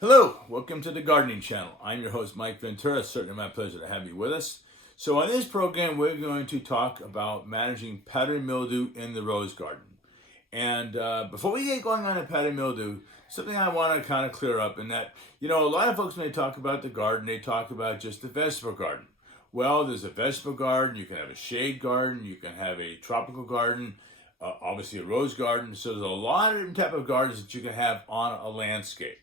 Hello, welcome to the Gardening Channel. I'm your host, Mike Ventura. It's certainly my pleasure to have you with us. So on this program, we're going to talk about managing powdery mildew in the rose garden. And before we get going on the powdery mildew, something I want to kind of clear up in that, a lot of folks may talk about the garden, they talk about just the vegetable garden. Well, there's a vegetable garden, you can have a shade garden, you can have a tropical garden, obviously a rose garden. So there's a lot of different type of gardens that you can have on a landscape.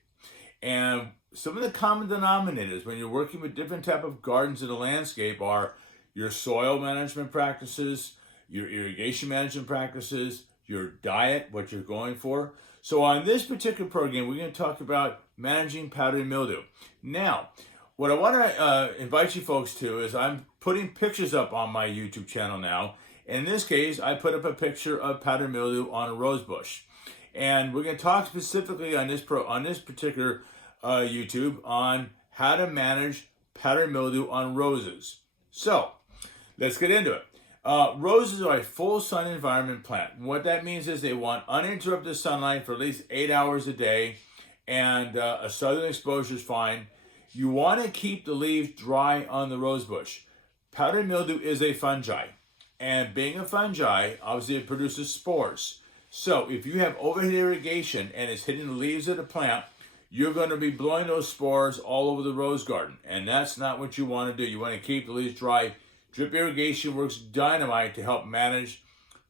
And some of the common denominators when you're working with different type of gardens in the landscape are your soil management practices, your irrigation management practices, your diet, what you're going for. So on this particular program, we're going to talk about managing powdery mildew. Now, what I want to invite you folks to is I'm putting pictures up on my YouTube channel now. In this case, I put up a picture of powdery mildew on a rose bush. And we're going to talk specifically on this particular YouTube on how to manage powdery mildew on roses. So let's get into it. Roses are a full sun environment plant. And what that means is they want uninterrupted sunlight for at least 8 hours a day, and a southern exposure is fine. You want to keep the leaves dry on the rose bush. Powdery mildew is a fungi, and being a fungi, obviously it produces spores. So if you have overhead irrigation and it's hitting the leaves of the plant, you're going to be blowing those spores all over the rose garden. And that's not what you want to do. You want to keep the leaves dry. Drip irrigation works dynamite to help manage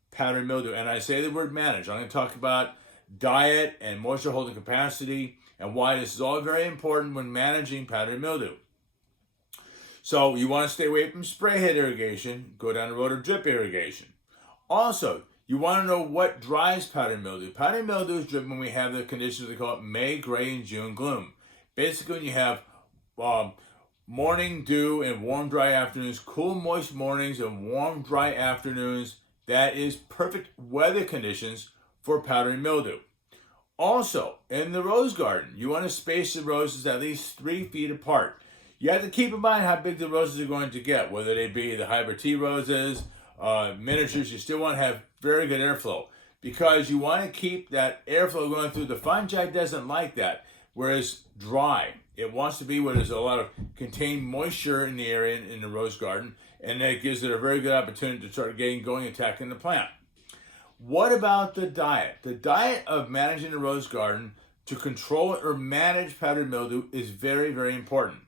powdery mildew. And I say the word manage. I'm going to talk about diet and moisture holding capacity and why this is all very important when managing powdery mildew. So you want to stay away from spray head irrigation. Go down the road of drip irrigation. Also, you want to know what drives powdery mildew. Powdery mildew is driven when we have the conditions they call it May, gray, and June gloom. Basically, when you have morning dew and warm, dry afternoons, cool, moist mornings and warm, dry afternoons, that is perfect weather conditions for powdery mildew. Also, in the rose garden, you want to space the roses at least 3 feet apart. You have to keep in mind how big the roses are going to get, whether they be the hybrid tea roses, miniatures. You still want to have very good airflow because you want to keep that airflow going through. The fungi doesn't like that, whereas dry, it wants to be where there's a lot of contained moisture in the area in the rose garden, and that gives it a very good opportunity to start getting going, attacking the plant. What about the diet? The diet of managing the rose garden to control or manage powdery mildew is very, very important.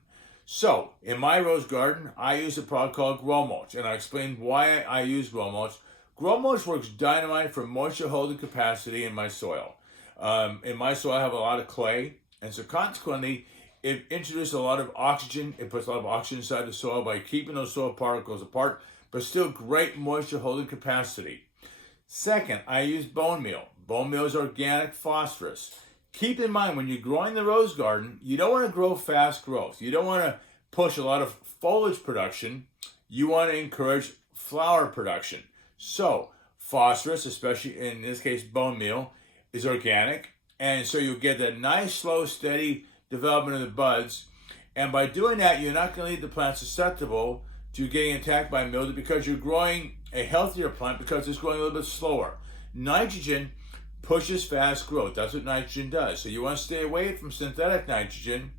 So, in my rose garden, I use a product called grow mulch, and I explained why I use grow mulch. Grow mulch works dynamite for moisture holding capacity in my soil. In my soil, I have a lot of clay, and so consequently, it introduces a lot of oxygen. It puts a lot of oxygen inside the soil by keeping those soil particles apart, but still great moisture holding capacity. Second, I use bone meal. Bone meal is organic phosphorus. Keep in mind, when you're growing the rose garden, you don't want to grow fast growth. You don't want to push a lot of foliage production. You want to encourage flower production. So, phosphorus, especially in this case bone meal, is organic. And so you'll get that nice, slow, steady development of the buds. And by doing that, you're not going to leave the plant susceptible to getting attacked by mildew because you're growing a healthier plant because it's growing a little bit slower. Nitrogen pushes fast growth. That's what nitrogen does. So you want to stay away from synthetic nitrogen,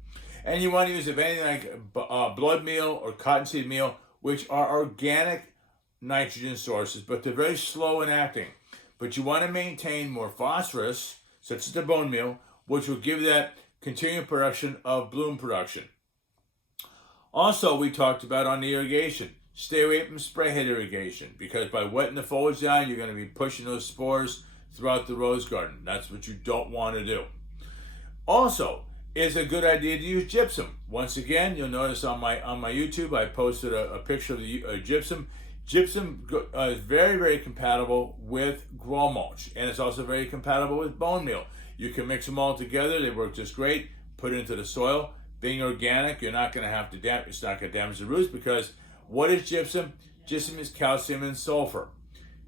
and you want to use, if anything, like blood meal or cottonseed meal, which are organic nitrogen sources, but they're very slow in acting. But you want to maintain more phosphorus, such as the bone meal, which will give that continued production of bloom production. Also, we talked about on the irrigation, stay away from spray head irrigation, because by wetting the foliage down, you're going to be pushing those spores throughout the rose garden. That's what you don't want to do. Also, it's a good idea to use gypsum. Once again, you'll notice on my YouTube, I posted a picture of the gypsum. Gypsum is very, very compatible with grow mulch, and it's also very compatible with bone meal. You can mix them all together. They work just great. Put it into the soil. Being organic, you're not going to have to damage. It's not going to damage the roots because what is gypsum? Gypsum is calcium and sulfur.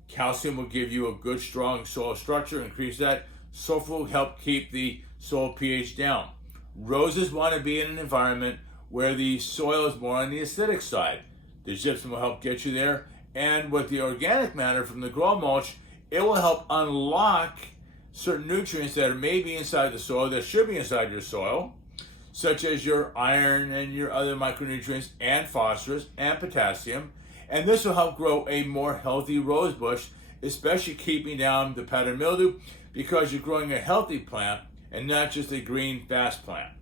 Calcium will give you a good, strong soil structure, increase that. Sulfur will help keep the soil pH down. Roses want to be in an environment where the soil is more on the acidic side. The gypsum will help get you there. And with the organic matter from the grow mulch, it will help unlock certain nutrients that are maybe inside the soil, that should be inside your soil, such as your iron and your other micronutrients and phosphorus and potassium. And this will help grow a more healthy rose bush, especially keeping down the powdery mildew, because you're growing a healthy plant and not just a green fast plant.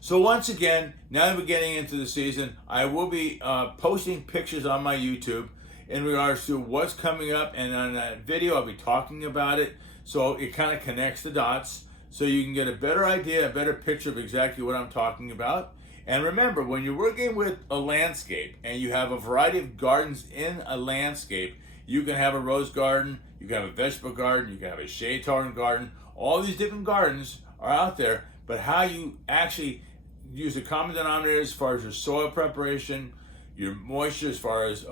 So once again, now that we're getting into the season, I will be posting pictures on my YouTube in regards to what's coming up, and on that video I'll be talking about it, so it kind of connects the dots so you can get a better idea, a better picture of exactly what I'm talking about. And remember, when you're working with a landscape and you have a variety of gardens in a landscape, you can have a rose garden, you can have a vegetable garden, you can have a shade tolerant garden. All these different gardens are out there, but how you actually use the common denominator as far as your soil preparation, your moisture, as far as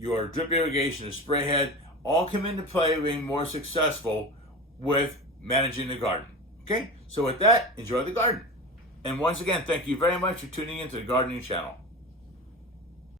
your drip irrigation, or spray head, all come into play being more successful with managing the garden. Okay, so with that, enjoy the garden. And once again, thank you very much for tuning into the gardening channel.